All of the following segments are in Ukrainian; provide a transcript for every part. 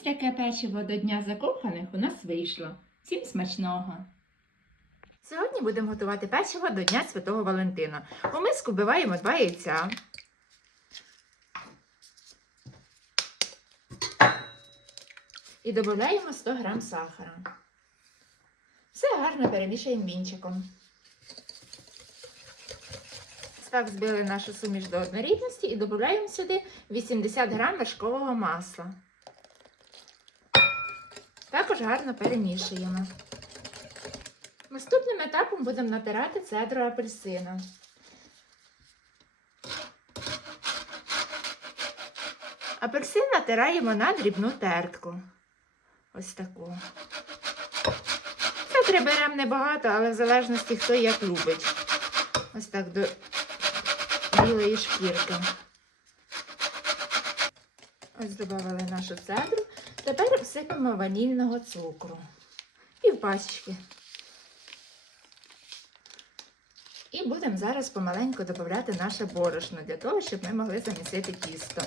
таке печиво до Дня закоханих у нас вийшло. Всім смачного! Сьогодні будемо готувати печиво до Дня Святого Валентина. У миску вбиваємо два яйця. І додаємо 100 г сахара. Все гарно перемішуємо вінчиком. Так збили нашу суміш до однорідності і додаємо сюди 80 г вершкового масла. Також гарно перемішуємо. Наступним етапом будемо натирати цедру апельсина. Апельсин натираємо на дрібну тертку. Ось таку. Цедри беремо небагато, але в залежності хто як любить. Ось так до білої шкірки. Ось додали нашу цедру. Тепер всипемо ванільного цукру. Пів пачки. І будемо зараз помаленьку додати наше борошно для того, щоб ми могли замісити тісто.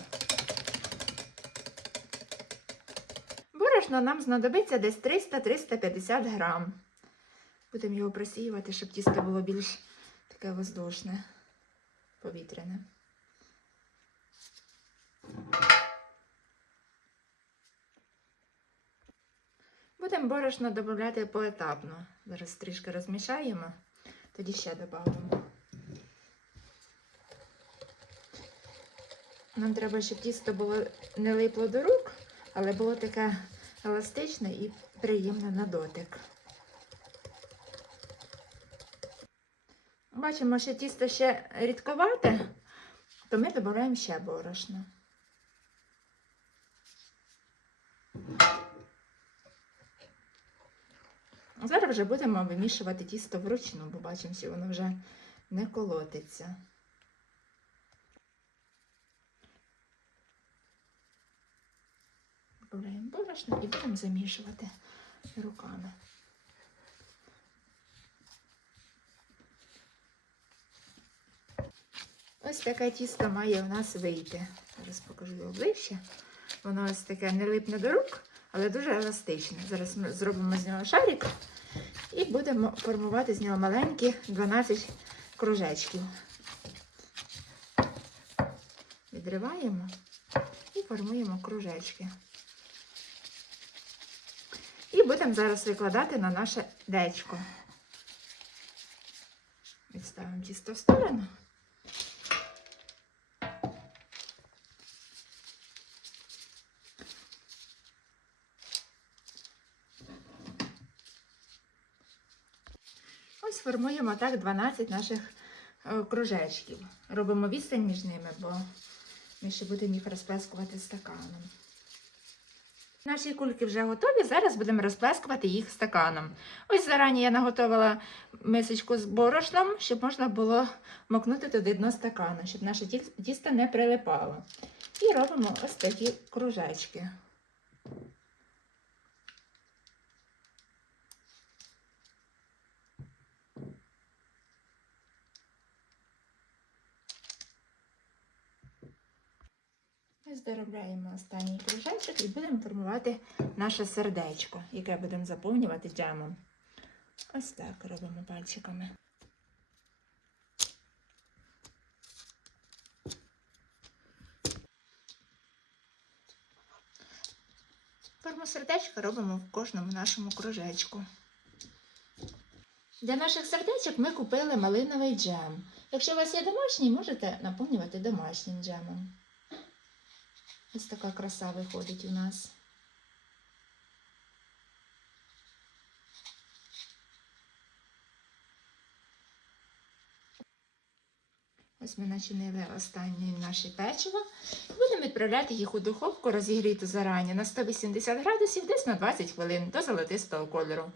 Борошно нам знадобиться десь 300-350 грам. Будемо його просіювати, щоб тісто було більш таке воздушне, повітряне. Будемо борошно додати поетапно. Зараз трішки розмішаємо, тоді ще додамо. Нам треба, щоб тісто було не липло до рук, але було таке еластичне і приємне на дотик. Бачимо, що тісто ще рідковате, то ми додаємо ще борошно. Зараз вже будемо вимішувати тісто вручну, бо бачимо, що воно вже не колотиться. Додаємо борошно і будемо замішувати руками. Ось таке тісто має у нас вийти. Зараз покажу його ближче. Воно ось таке не липне до рук, але дуже еластичне. Зараз ми зробимо з нього шарик будемо формувати з нього маленькі 12 кружечків. Відриваємо і формуємо кружечки. І будемо зараз викладати на наше дечко. Відставимо тісто в сторону. Ось формуємо так 12 наших е, кружечків. Робимо відстань між ними, бо ми ще будемо їх розплескувати стаканом. Наші кульки вже готові. Зараз будемо розплескувати їх стаканом. Ось зарані я наготовила мисочку з борошном, щоб можна було макнути туди дно стакану, щоб наше тісто не прилипало. І робимо ось такі кружечки. Ось доробляємо останній кружечок і будемо формувати наше сердечко, яке будемо заповнювати джемом. Ось так робимо пальчиками. Форму сердечка робимо в кожному нашому кружечку. Для наших сердечок ми купили малиновий джем. Якщо у вас є домашній, можете наповнювати домашнім джемом. Ось така краса виходить у нас. Ось ми начинили останнє наше печиво. Будемо відправляти їх у духовку розігріту зарані на 180 градусів десь на 20 хвилин до золотистого кольору.